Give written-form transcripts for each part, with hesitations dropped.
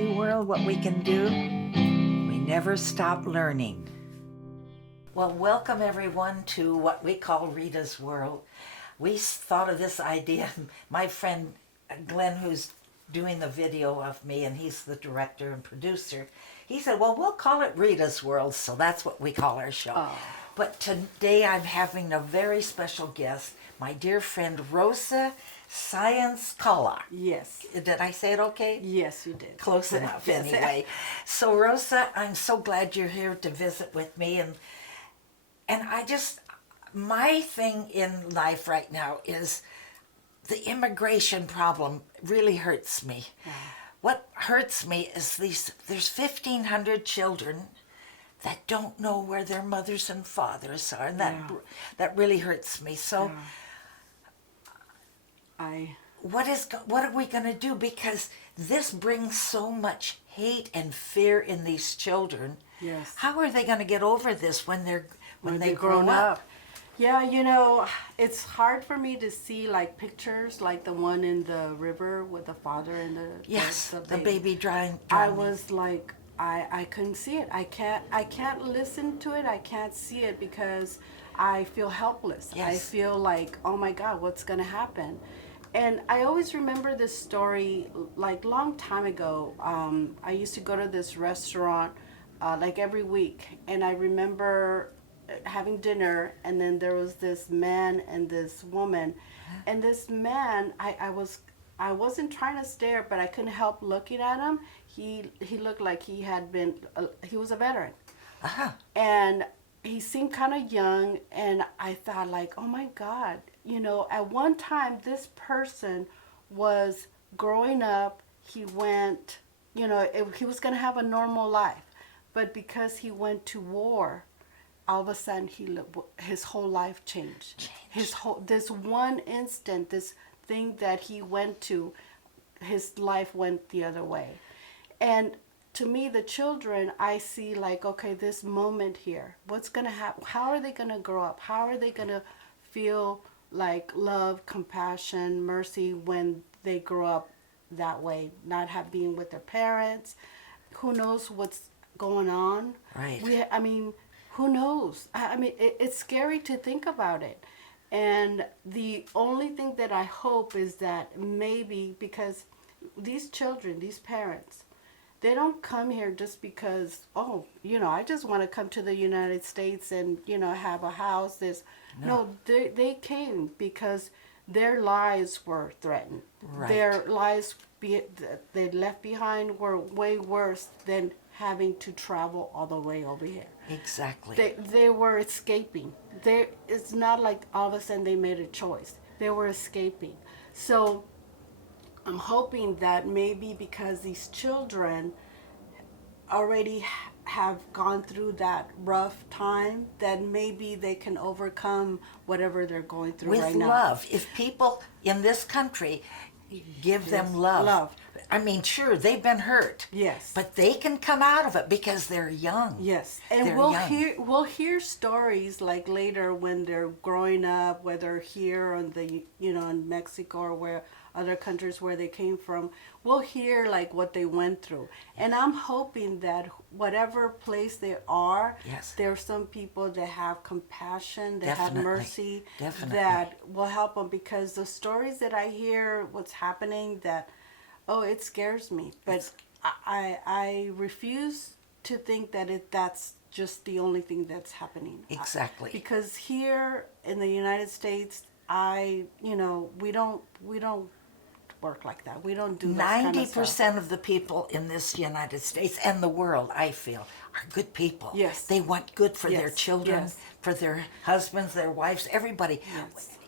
see, world, what we can do? We never stop learning. Well, welcome everyone to what we call Rita's World. We thought of this idea. My friend Glenn, who's doing the video of me, and he's the director and producer, he said, well, we'll call it Rita's World, so that's what we call our show. Oh. But today I'm having a very special guest, my dear friend Rosa Sainz-Kollar. Yes. Did I say it okay? Yes, you did. Close enough, anyway. So Rosa, I'm so glad you're here to visit with me, and my thing in life right now is the immigration problem really hurts me. Yeah. What hurts me is there's 1,500 children that don't know where their mothers and fathers are, and that really hurts me. So what are we going to do? Because this brings so much hate and fear in these children. Yes. How are they going to get over this when they grow up? Yeah, it's hard for me to see like pictures like the one in the river with the father and the baby drowning. I was like, I couldn't see it. I can't listen to it. I can't see it because I feel helpless. Yes. I feel like, oh my God, what's gonna happen? And I always remember this story like long time ago. I used to go to this restaurant like every week, and I remember having dinner, and then there was this man and this woman, and this man, I wasn't trying to stare, but I couldn't help looking at him. He looked like he was a veteran. Uh-huh. And he seemed kind of young, and I thought like, oh my God, at one time this person was growing up. He went, he was going to have a normal life, but because he went to war, all of a sudden his whole life changed. This one instant, this thing that he went to, his life went the other way. And to me, the children, I see like, okay, this moment here, what's going to happen? How are they going to grow up? How are they going to feel like love, compassion, mercy when they grow up that way, not being with their parents? Who knows what's going on? Right. Who knows? It's scary to think about it. And the only thing that I hope is that maybe, because these children, these parents, they don't come here just because, I just want to come to the United States and, have a house. No, they came because their lives were threatened. Right. Their lives they left behind were way worse than having to travel all the way over here. Exactly. They were escaping. It's not like all of a sudden they made a choice. They were escaping. So I'm hoping that maybe because these children already have gone through that rough time, that maybe they can overcome whatever they're going through right now. With love. If people in this country give them love. Sure, they've been hurt. Yes. But they can come out of it because they're young. Yes. And we'll hear stories like later when they're growing up, whether here or in Mexico or where other countries where they came from, we'll hear like what they went through. And I'm hoping that whatever place they are, there are some people that have compassion, that have mercy, that will help them, because the stories that I hear, what's happening, it scares me. But I refuse to think that that's just the only thing that's happening. Exactly. Because here in the United States, we don't work like that. We don't do that 90% of the people in this United States and the world, I feel, are good people. Yes. They want good for their children, for their husbands, their wives, everybody. Yes.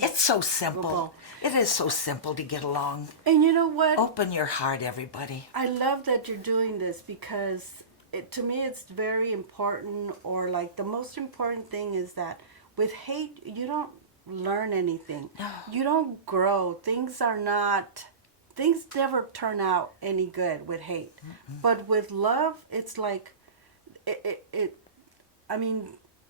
It's so simple. It is so simple to get along. And you know what? Open your heart, everybody. I love that you're doing this, because to me it's very important, or like the most important thing is that with hate, you don't learn anything. No. You don't grow. Things never turn out any good with hate. Mm-hmm. But with love, it's like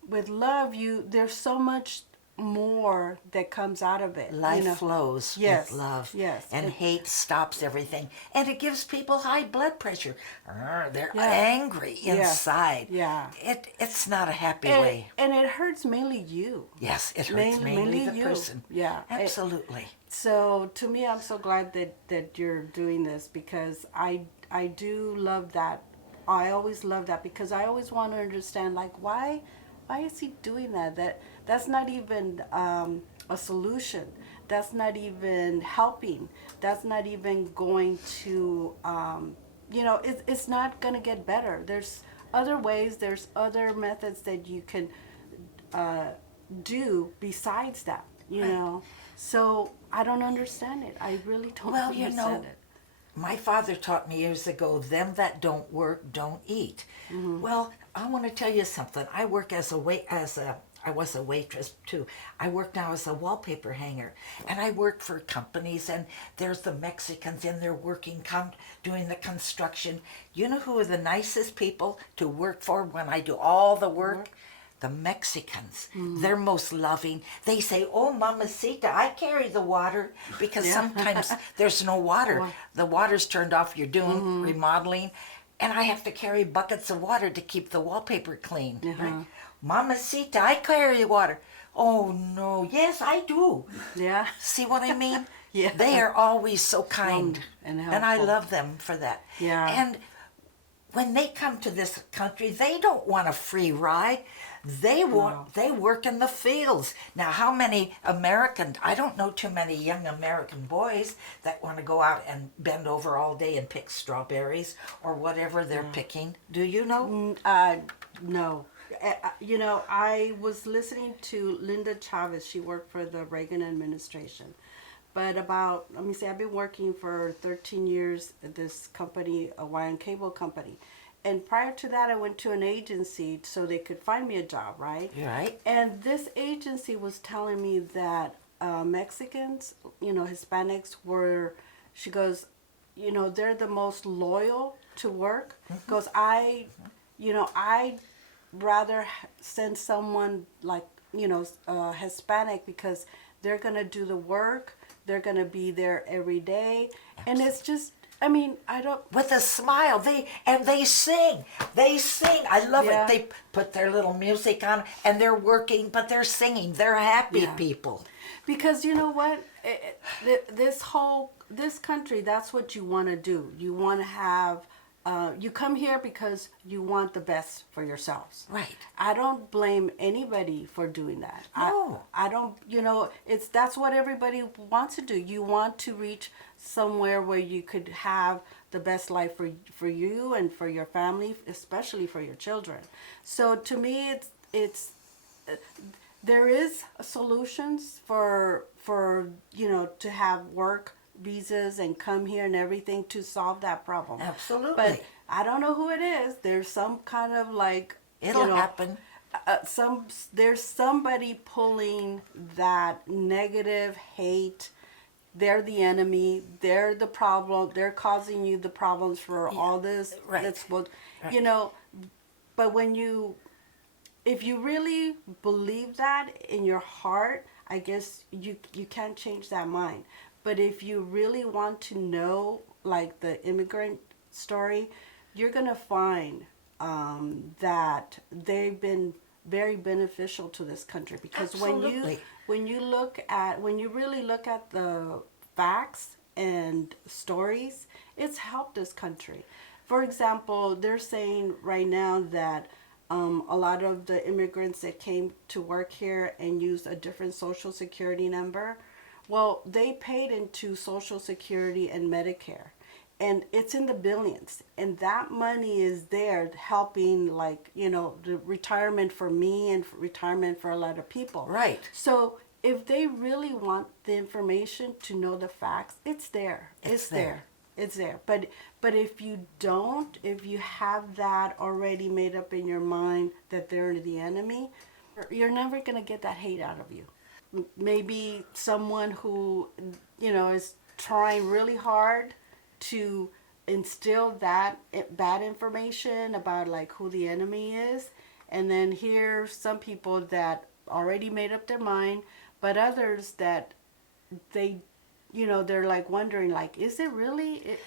with love, there's so much more that comes out of it. Life flows Yes, with love. yes. And hate stops everything. And it gives people high blood pressure. They're Yeah. angry Yeah. inside. Yeah. It's not a happy And, way. and it hurts mainly you. Yes, it hurts mainly the you. person. Yeah. Absolutely. So to me, I'm so glad that you're doing this, because I do love that. I always love that, because I always want to understand, like, why is he doing that? That's not even a solution. That's not even helping. That's not even going to it's not going to get better. There's other ways. There's other methods that you can do besides that. Right. So I don't understand it. I really don't Well, understand it. my father taught me years ago, them that don't work don't eat. Well, I want to tell you something. I work I was a waitress too. I work now as a wallpaper hanger, and I work for companies, and there's the Mexicans in there working, doing the construction. You know who are the nicest people to work for when I do all the work? The Mexicans. They're most loving. They say, "Oh, mamacita, I carry the water," because sometimes there's no water. The water's turned off. You're doing remodeling, and I have to carry buckets of water to keep the wallpaper clean. Right? Mamacita, I carry the water. Oh no, yes, I do. Yeah. See what I mean? Yeah. They are always so kind, and I helpful. love them for that. Yeah. And when they come to this country, they don't want a free ride. They work in the fields. Now, how many I don't know too many young American boys that want to go out and bend over all day and pick strawberries or whatever they're picking. Do you know? No. I was listening to Linda Chavez. She worked for the Reagan administration. But I've been working for 13 years at this company, a wire and cable company. And prior to that, I went to an agency so they could find me a job, right? Right. And this agency was telling me that Mexicans, Hispanics she goes, they're the most loyal to work. Because I'd rather send someone like, Hispanic, because they're going to do the work. They're going to be there every day. And it's just, I don't... With a smile. They sing. They sing. I love it. They put their little music on and they're working, but they're singing. They're happy people. Because you know what? This country, that's what you want to do. You want to have... you come here because you want the best for yourselves. Right. I don't blame anybody for doing that. No. I don't, that's what everybody wants to do. You want to reach somewhere where you could have the best life for you and for your family, especially for your children. So to me, it's there is solutions for to have work visas and come here and everything to solve that problem. Absolutely. But I don't know who it is. There's some kind of like It'll happen. There's somebody pulling that negative hate. They're the enemy. They're the problem. They're causing you the problems for all this. Right. That's what But if you really believe that in your heart, I guess you can't change that mind. But if you really want to know, like the immigrant story, you're gonna find that they've been very beneficial to this country, because Absolutely. when you really look at the facts and stories, it's helped this country. For example, they're saying right now that a lot of the immigrants that came to work here and used a different social security number, well, they paid into Social Security and Medicare, and it's in the billions, and that money is there helping, like, the retirement for me and retirement for a lot of people. Right. So if they really want the information to know the facts, it's there. It's there. It's there. But if you don't, if you have that already made up in your mind that they're the enemy, you're never going to get that hate out of you. Maybe someone who, is trying really hard to instill that bad information about like who the enemy is, and then here's some people that already made up their mind, but others that they, they're like wondering, like, is it really?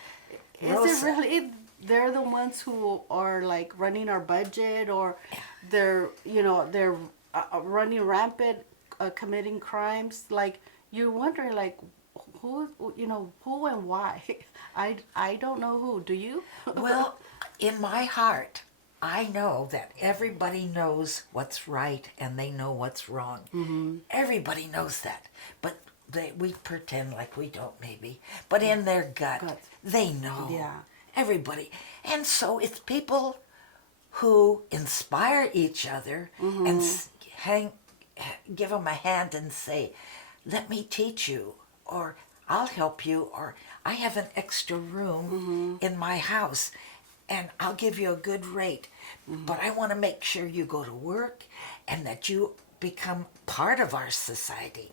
Is Rosa. it really? They're the ones who are like running our budget, or they're running rampant, committing crimes. Like, you're wondering, like, who and why. I don't know who. Do you? Well, in my heart, I know that everybody knows what's right and they know what's wrong. Mm-hmm. Everybody knows that. But we pretend like we don't, maybe. But in their gut, they know. Yeah. Everybody. And so it's people who inspire each other and give them a hand and say, let me teach you, or I'll help you, or I have an extra room in my house and I'll give you a good rate. But I want to make sure you go to work and that you become part of our society.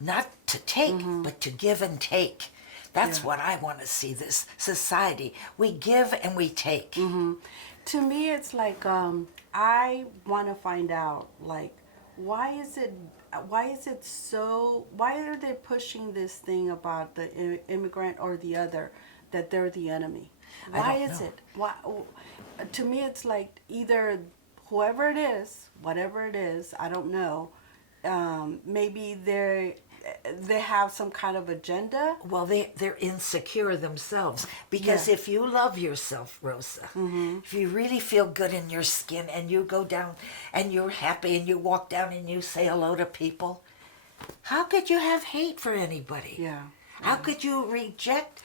Not to take, but to give and take. That's what I want to see, this society. We give and we take. To me, it's like, I want to find out, like, why is it so, why are they pushing this thing about the immigrant or the other, that they're the enemy? Why is it? Why? To me, it's like, either whoever it is, whatever it is, I don't know, maybe they have some kind of agenda. Well, they're insecure themselves. Because if you love yourself, Rosa, if you really feel good in your skin and you go down and you're happy and you walk down and you say hello to people, how could you have hate for anybody? Yeah. How could you reject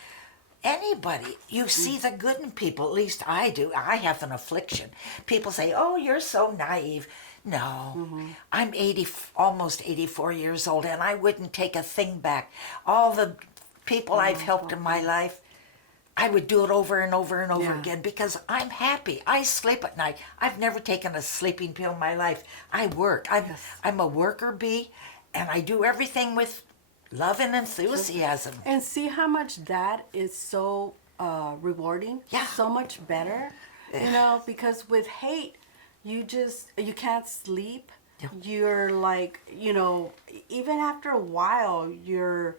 anybody? You see the good in people. At least I do. I have an affliction. People say, oh, you're so naive. No, I'm almost 84 years old, and I wouldn't take a thing back. All the people I've helped in my life, I would do it over and over and over again because I'm happy. I sleep at night. I've never taken a sleeping pill in my life. I work. I'm a worker bee, and I do everything with love and enthusiasm. And see how much that is so rewarding. Yeah. So much better. Because with hate, you can't sleep. Yeah. You're like, even after a while, your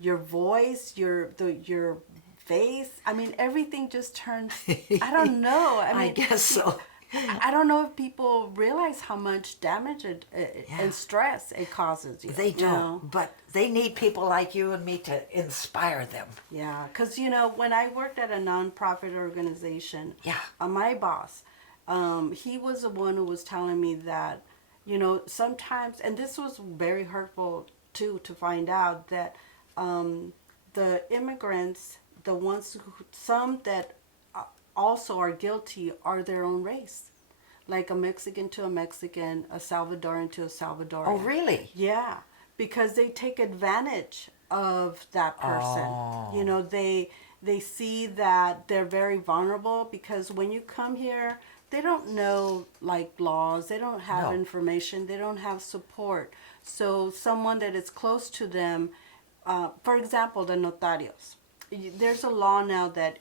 voice, your face, I mean, everything just turns, I don't know. I mean, I guess so. I don't know if people realize how much damage and stress it causes you. They don't, but they need people like you and me to inspire them. Yeah, because, when I worked at a nonprofit organization, my boss, he was the one who was telling me that, sometimes, and this was very hurtful too, to find out that the immigrants, the ones some that also are guilty, are their own race. Like a Mexican to a Mexican, a Salvadoran to a Salvadoran. Oh, really? Yeah, because they take advantage of that person. Oh. They see that they're very vulnerable, because when you come here, they don't know, like, laws. They don't have information. They don't have support. So someone that is close to them, for example, the notarios. There's a law now that,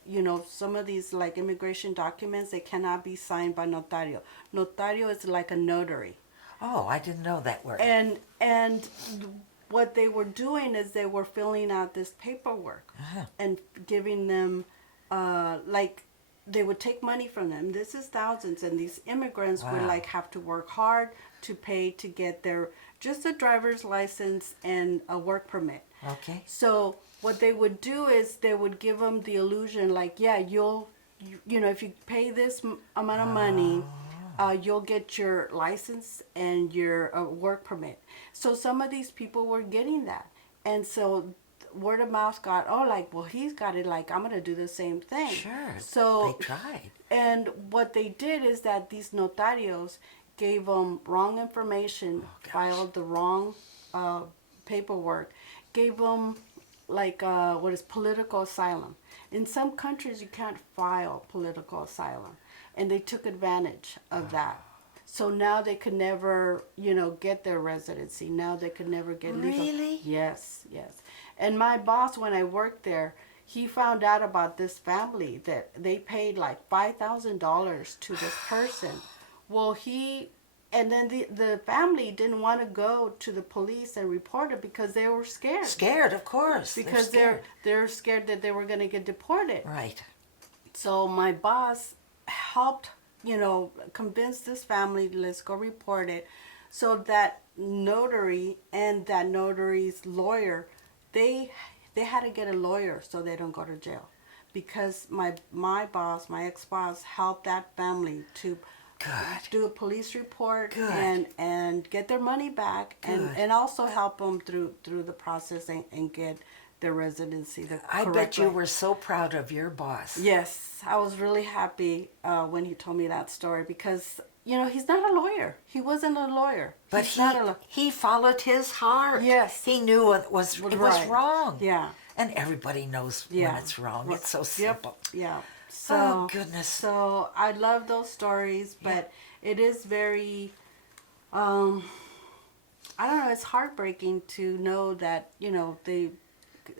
some of these, like, immigration documents, they cannot be signed by notario. Notario is like a notary. Oh, I didn't know that word. And what they were doing is they were filling out this paperwork and giving them, like, they would take money from them. This is thousands, and these immigrants would, like, have to work hard to pay to get just a driver's license and a work permit. Okay. So what they would do is they would give them the illusion, like, yeah, if you pay this amount of money, you'll get your license and your work permit. So some of these people were getting that. And so word of mouth got, well, he's got it, like, I'm going to do the same thing. Sure. So they tried. And what they did is that these notarios gave them wrong information, filed the wrong paperwork, gave them, like, what is political asylum. In some countries, you can't file political asylum, and they took advantage of that. So now they could never, get their residency. Now they could never get legal. Really? Yes. And my boss, when I worked there, he found out about this family that they paid like $5,000 to this person. Well, he And then the family didn't want to go to the police and report it because they were scared. Scared, of course. Because they're scared that they were going to get deported. Right. So my boss helped, convince this family, let's go report it. So that notary and that notary's lawyer, they had to get a lawyer so they don't go to jail. Because my ex-boss helped that family to do a police report and get their money back and also help them through the process and get their residency. I bet you were so proud of your boss. Yes, I was really happy when he told me that story because, he's not a lawyer. He wasn't a lawyer. But he followed his heart. Yes. He knew it was wrong. Yeah. And everybody knows when it's wrong. It's so simple. Yep. Yeah. So, oh, goodness. So I love those stories, but it is very, I don't know, it's heartbreaking to know that,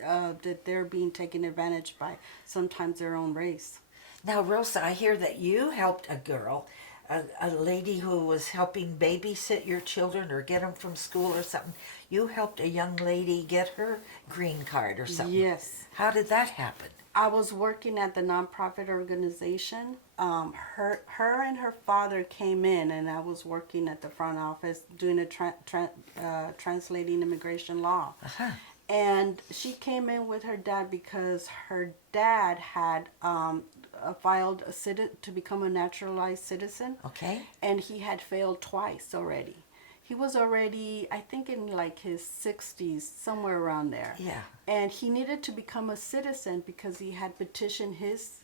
that they're being taken advantage by sometimes their own race. Now, Rosa, I hear that you helped a girl, a lady who was helping babysit your children or get them from school or something. You helped a young lady get her green card or something. Yes. How did that happen? I was working at the nonprofit organization. Her and her father came in, and I was working at the front office doing translating immigration law. Uh-huh. And she came in with her dad because her dad had filed to become a naturalized citizen. Okay. And he had failed twice already. He was already, I think, in like his 60s, somewhere around there. Yeah. And he needed to become a citizen because he had petitioned his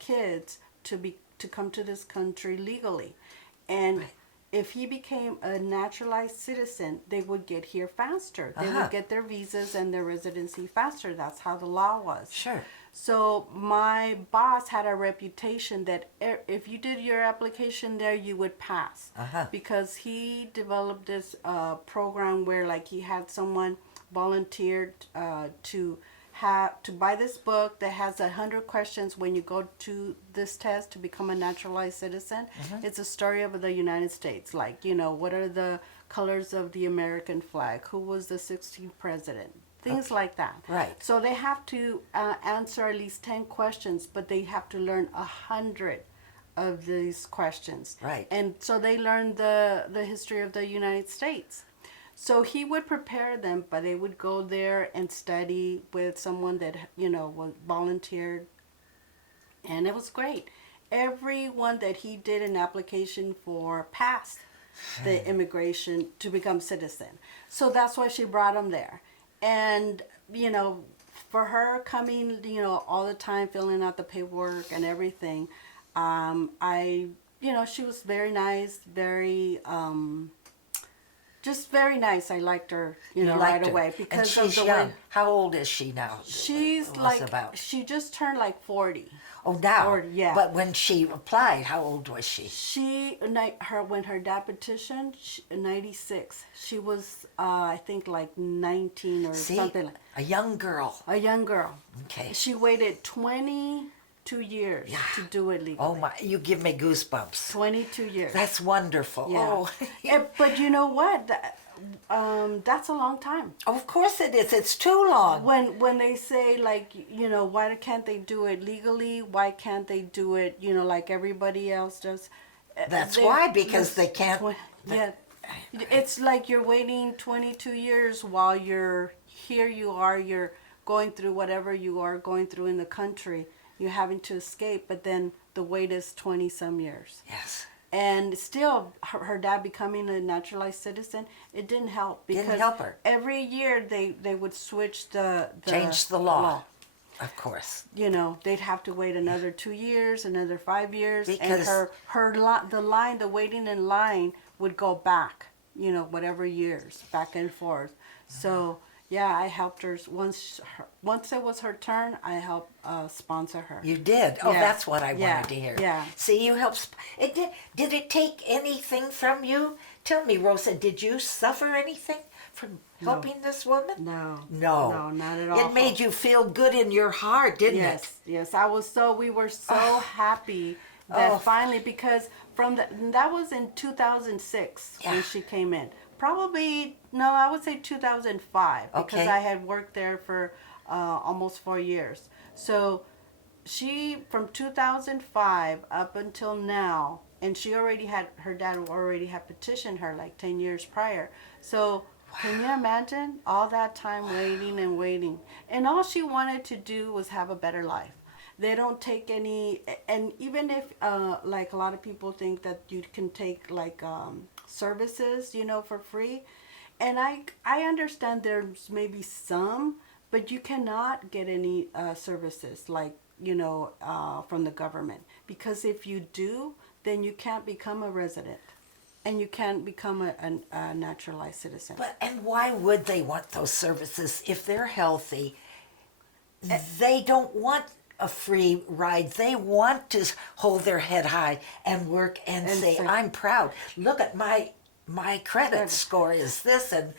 kids to come to this country legally. And if he became a naturalized citizen, they would get here faster. They would get their visas and their residency faster. That's how the law was. Sure. So my boss had a reputation that if you did your application there, you would pass. Because he developed this program where like he had someone volunteered to buy this book that has 100 questions when you go to this test to become a naturalized citizen. It's a story of the United States. Like, what are the colors of the American flag? Who was the 16th president? Things like that. Right. So they have to answer at least 10 questions, but they have to learn 100 of these questions. Right. And so they learn the history of the United States. So he would prepare them, but they would go there and study with someone that, was volunteered. And it was great. Everyone that he did an application for passed the immigration to become citizen. So that's why she brought them there. And, for her coming, all the time, filling out the paperwork and everything, she was very nice, just very nice. I liked her, right away. Because and she's of the young. way. How old is she now? She's she just turned like 40. Oh, now? 40, yeah. But when she applied, how old was she? When her dad petitioned, 96. She was, I think, like 19 or something. Like a young girl. A young girl. Okay. She waited 22 years to do it legally. Oh, my. You give me goosebumps. 22 years. That's wonderful. Yeah. Oh. But you know what? That's a long time. Oh, of course it is. It's too long. When they say, like, why can't they do it legally? Why can't they do it, like everybody else does? That's why, because they can't. It's like you're waiting 22 years while you're you're going through whatever you are going through in the country. You're having to escape, but then the wait is 20-some years. Yes. And still, her dad becoming a naturalized citizen, it didn't help. Because didn't help her. Every year they would switch change the law. Of course. They'd have to wait another 2 years, another 5 years. Because and the waiting in line would go back, whatever years, back and forth. So, yeah, I helped her. Once it was her turn, I helped sponsor her. You did? Oh, that's what I wanted to hear. Yeah. See, you helped. Did it take anything from you? Tell me, Rosa, did you suffer anything from helping this woman? No. No. No, not at all. It made you feel good in your heart, didn't it? Yes. We were so happy that finally, because that was in 2006 Yeah. when she came in. Probably, no, I would say 2005 because Okay. I had worked there for almost 4 years. So she, from 2005 up until now, and she already had, her dad already had petitioned her like 10 years prior. So can you imagine all that time waiting and waiting? And all she wanted to do was have a better life. They don't take any, and even if like a lot of people think that you can take like services, you know, for free. And I understand there's maybe some, but you cannot get any services like, you know, from the government. Because if you do, then you can't become a resident. And you can't become a naturalized citizen. But and why would they want those services if they're healthy? They don't want a free ride. They want to hold their head high and work and say, "I'm proud. Look at my credit score is this, and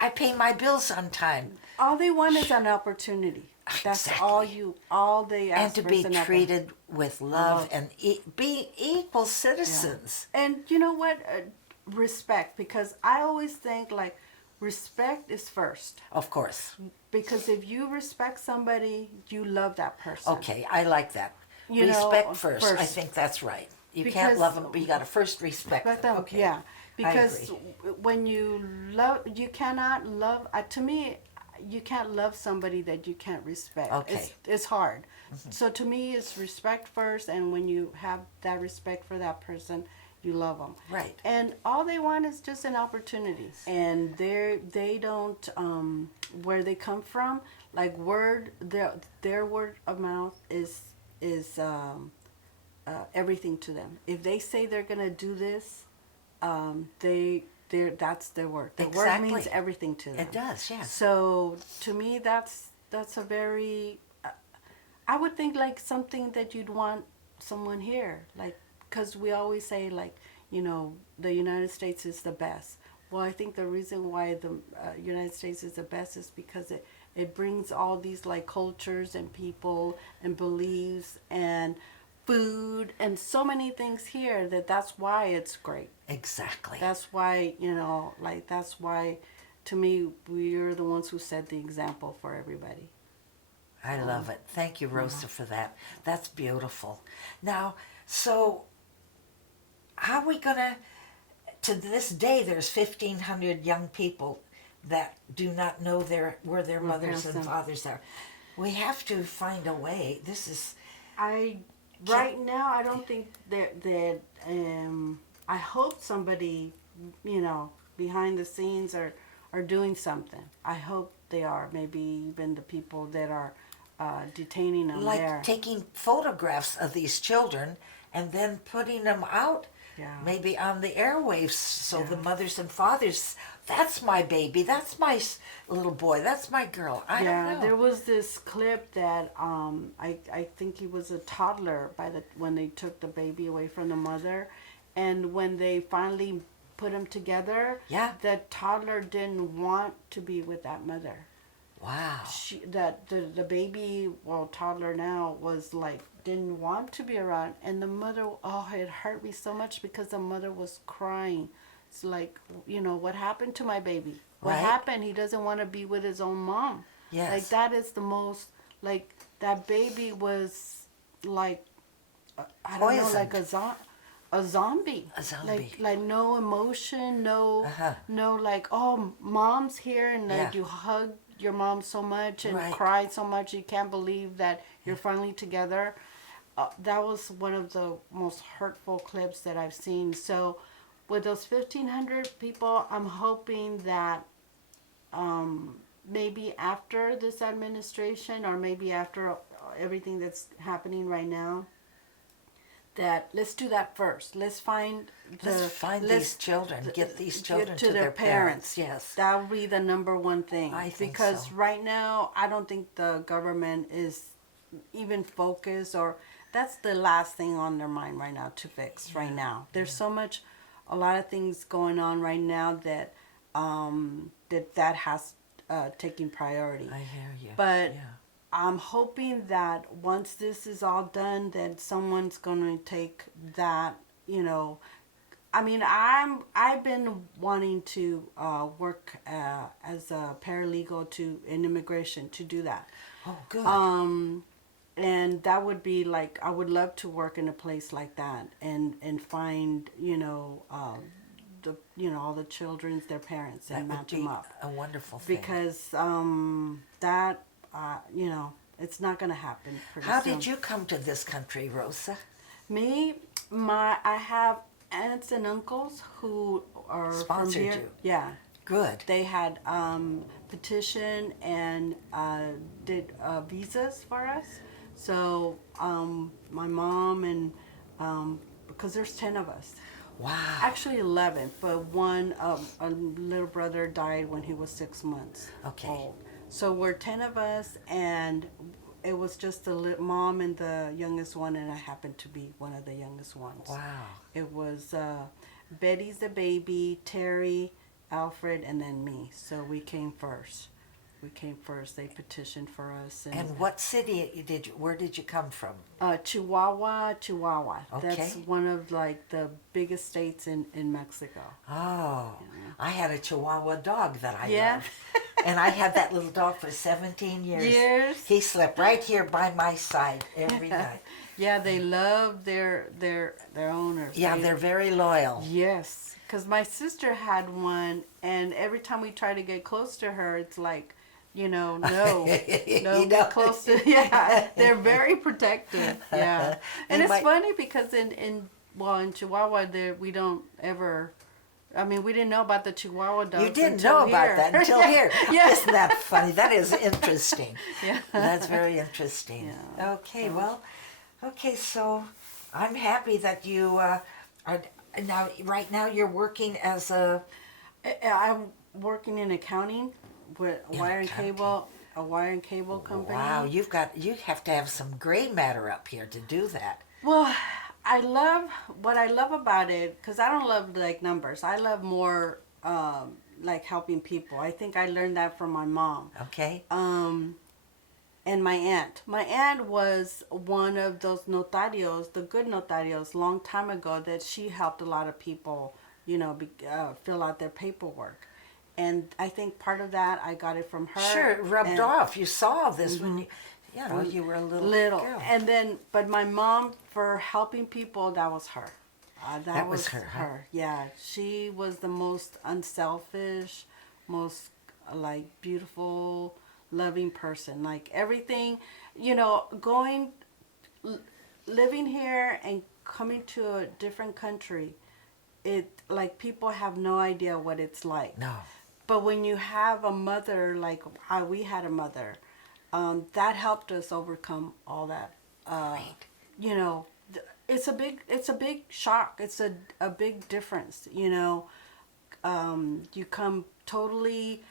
I pay my bills on time." All they want is an opportunity. That's Exactly. all they ask And to for be is an treated with love and be equal citizens. Yeah. And you know what? Respect, because I always think like respect is first. Of course. Because if you respect somebody, you love that person. Okay, I like that. You Respect know, first. I think that's right. You Because- can't love them, but you got to first respect them. Okay. Yeah, I because agree. when you love, you cannot love. To me, you can't love somebody that you can't respect. Okay. It's hard. So to me, it's respect first, and when you have that respect for that person, you love them. Right. And all they want is just an opportunity, and they don't where they come from, like their word of mouth is everything to them. If they say they're gonna do this, that's their word. The word Exactly. means everything to them. It does, yeah. So to me, that's a very, I would think like something that you'd want someone here, like, because we always say like, you know, the United States is the best. Well, I think the reason why the United States is the best is because it brings all these like cultures and people and beliefs and food and so many things here that's why it's great. Exactly. That's why, you know, like that's why to me we're the ones who set the example for everybody. I love it. Thank you, Rosa, for that. That's beautiful. Now, so how are we going to this day, there's 1,500 young people that do not know where their mothers and fathers are. We have to find a way. This is... Right now, I don't think that I hope somebody, you know, behind the scenes are doing something. I hope they are. Maybe even the people that are detaining them like there. taking photographs of these children and then putting them out, maybe on the airwaves, so the mothers and fathers, that's my baby, that's my little boy, that's my girl. I don't know. There was this clip that I think he was a toddler when they took the baby away from the mother, and when they finally put them together, the toddler didn't want to be with that mother. Wow. The baby, well, toddler now, was like, didn't want to be around. And the mother, it hurt me so much because the mother was crying. It's like, you know, what happened to my baby? What happened? He doesn't want to be with his own mom. Yes. Like, that is the most, like, that baby was like, I don't know, like a zombie. A zombie. Like no emotion, no, like, oh, mom's here, and like you hug your mom so much and cry so much you can't believe that you're finally together. That was one of the most hurtful clips that I've seen. So with those 1,500 people, I'm hoping that maybe after this administration, or maybe after everything that's happening right now, that let's do that first. Let's find these children, get these children to their parents. Yes, that would be the number one thing. I think because so. Right now, I don't think the government is even focused, or that's the last thing on their mind right now to fix. Right now, there's a lot of things going on right now that that has taken priority. I hear you. But I'm hoping that once this is all done, that someone's going to take that, you know. I mean, I've been wanting to work as a paralegal in immigration to do that. Oh, good. And that would be like, I would love to work in a place like that and find, all the children's their parents and match them up. A wonderful thing. Because it's not going to happen pretty soon. How did you come to this country, Rosa? Me, I have aunts and uncles who are Sponsored from here. you. Yeah. Good. They had petition and did visas for us. So my mom and because there's 10 of us. Wow. Actually 11, but one a little brother died when he was 6 months old. So we're 10 of us, and it was just the mom and the youngest one, and I happened to be one of the youngest ones. Wow. It was Betty's the baby, Terry, Alfred, and then me. So we came first. They petitioned for us. And what city where did you come from? Chihuahua. Okay. That's one of like the biggest states in Mexico. Oh, I had a Chihuahua dog that I Yeah. loved. And I had that little dog for 17 years. He slept right here by my side every night. Yeah, they love their owners. Yeah, they're very loyal. Yes, because my sister had one, and every time we try to get close to her, it's like, no, get close to. Yeah, they're very protective. Yeah, and it's funny because in Chihuahua, we don't ever. I mean, we didn't know about the Chihuahua dogs. You didn't know about that until here. Yeah. Isn't that funny? That is interesting. Yeah. That's very interesting. Yeah. Okay, so I'm happy that you are now. Right now, you're working as a. I'm working in accounting with a wire and cable company. Wow, you have to have some gray matter up here to do that. Well, what I love about it, because I don't love like numbers. I love more like helping people. I think I learned that from my mom. Okay. And my aunt. My aunt was one of those notarios, the good notarios, long time ago, that she helped a lot of people, fill out their paperwork. And I think part of that, I got it from her. Sure, it rubbed off. You saw this when you were a little girl. And then, but my mom, for helping people, that was her. That was her. Huh? Yeah, she was the most unselfish, most like beautiful, loving person. Like everything, living here and coming to a different country, like people have no idea what it's like. No. But when you have a mother, like how we had a mother, that helped us overcome all that. Right. It's a big shock. It's a big difference. You come totally.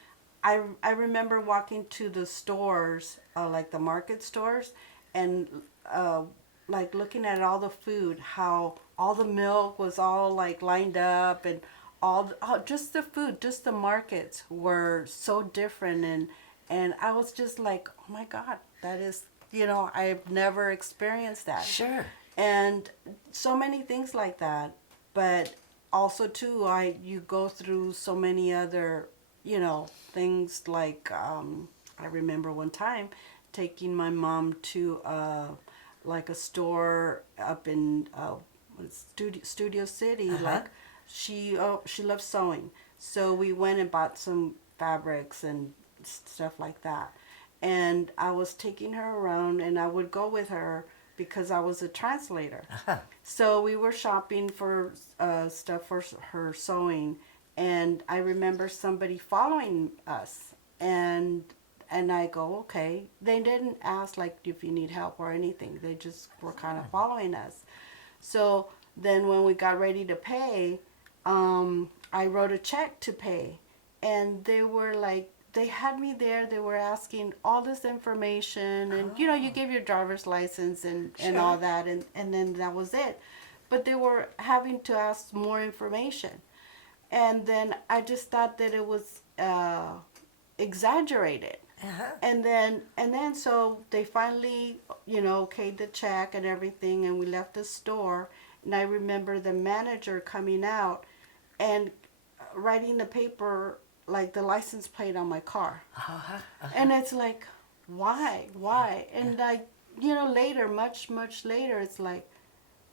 I remember walking to the stores, like the market stores, and like looking at all the food, how all the milk was all like lined up, and just the food, just the markets were so different, and I was just like, oh my God, that is, I've never experienced that. Sure. And so many things like that, but also too, you go through so many other, things like, I remember one time taking my mom to like a store up in Studio City, like. She loves sewing, so we went and bought some fabrics and stuff like that, and I was taking her around, and I would go with her because I was a translator. So we were shopping for stuff for her sewing, and I remember somebody following us, and I go, okay. They didn't ask like if you need help or anything. They just were kind of following us. So then when we got ready to pay, I wrote a check to pay, and they were like, they had me there. They were asking all this information, and you give your driver's license and all that, and then that was it. But they were having to ask more information, and then I just thought that it was exaggerated. And then so they finally, okayed the check and everything, and we left the store. And I remember the manager coming out and writing the paper, like the license plate on my car. And it's like, why? And like, later, much later, it's like,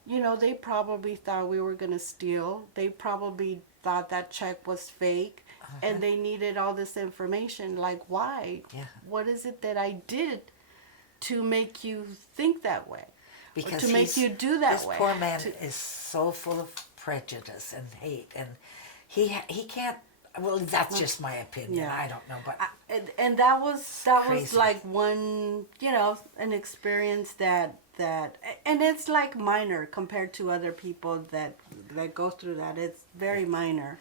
they probably thought we were gonna steal. They probably thought that check was fake. And they needed all this information. Like, why? Yeah. What is it that I did to make you think that way? Because to make you do that way? This poor man is so full of prejudice and hate, and he can't. Well, that's just my opinion. Yeah. I don't know, but and that was crazy. like one, an experience that, and it's like minor compared to other people that go through that. It's very minor.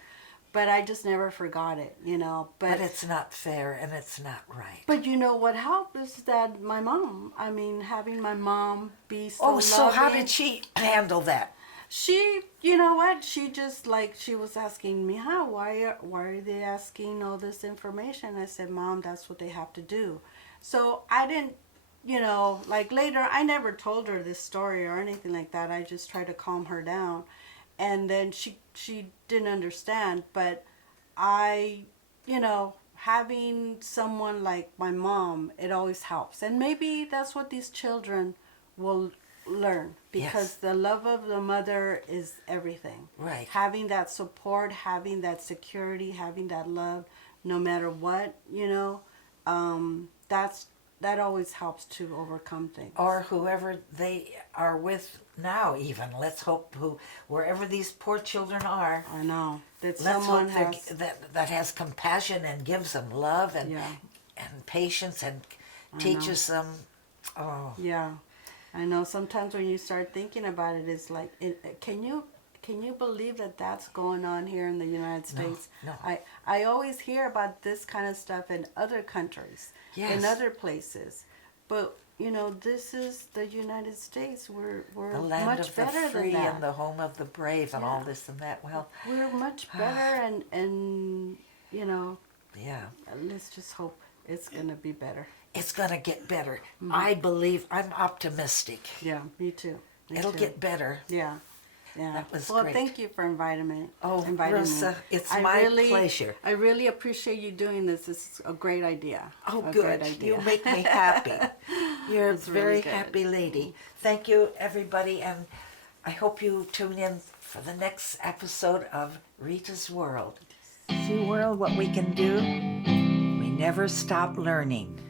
But I just never forgot it, But it's not fair and it's not right. But what helped is that having my mom be so loving. So how did she handle that? She, she just she was asking me, why are they asking all this information? I said, Mom, that's what they have to do. So I didn't, later, I never told her this story or anything like that. I just tried to calm her down. And then she didn't understand, but I, having someone like my mom, it always helps. And maybe that's what these children will learn, because the love of the mother is everything. Right. Having that support, having that security, having that love, no matter what, that always helps to overcome things. Or whoever they are with now, even. Let's hope wherever these poor children are. I know that let's someone hope that has compassion and gives them love and patience and teaches them. Oh. Yeah, I know. Sometimes when you start thinking about it, it's like, can you believe that that's going on here in the United States? No. I always hear about this kind of stuff in other countries, in other places, but this is the United States. We're the land much of the better free than that. and the home of the brave and all this and that. Well, we're much better, and let's just hope it's gonna be better. It's gonna get better. I believe. I'm optimistic. Yeah, me too. It'll get better. Yeah. Yeah. That was well, great. thank you for inviting me. Oh, Rosa, it's my pleasure. I really appreciate you doing this. It's a great idea. Oh, a good. Great idea. You make me happy. You're a It's very really good. happy lady. Thank you, everybody, and I hope you tune in for the next episode of Rita's World. See, world, what we can do? We never stop learning.